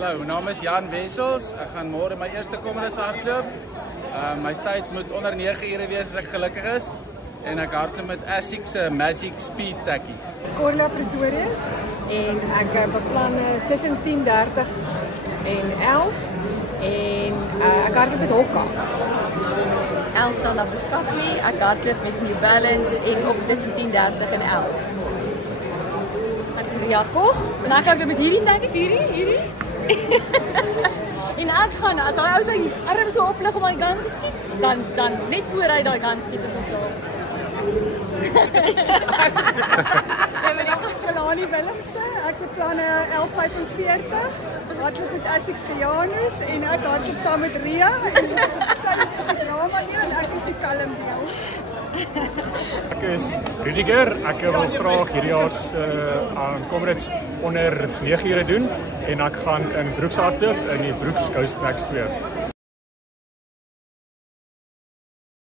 Hallo, my naam is Jan Wessels. Ek gaan môre my eerste Comrades hardloop. My tyd moet onder 9 ure wees as ek gelukkig is. En ek hardloop met ASICS Magic Speed Takkies. Corla Pretorius en ek beplan tussen 10:30 en 11 en ek hardloop met Hokka. Elsa Labeskagli, ek hardloop met New Balance en ook tussen 10:30 en 11. Ek is Ria Koch en ek hardloop met hierdie takkies hierdie. En ek gaan, as hy ou sy arm so oplig om hy gun te skiet, dan net voor hy daai gun skiet is ons daar. Melanie Willemse, ek beplan 11:45, hardloop met ASICS Janus en ek hardloop saam met Ria en sy is die drama nie en ek is die kalm deel. Ek is Rudiger, ek wil graag hierdie jaar aan Comrades onder 9 ure doen en ek gaan in Broeks hardloop in die Broeks Coast Max 2.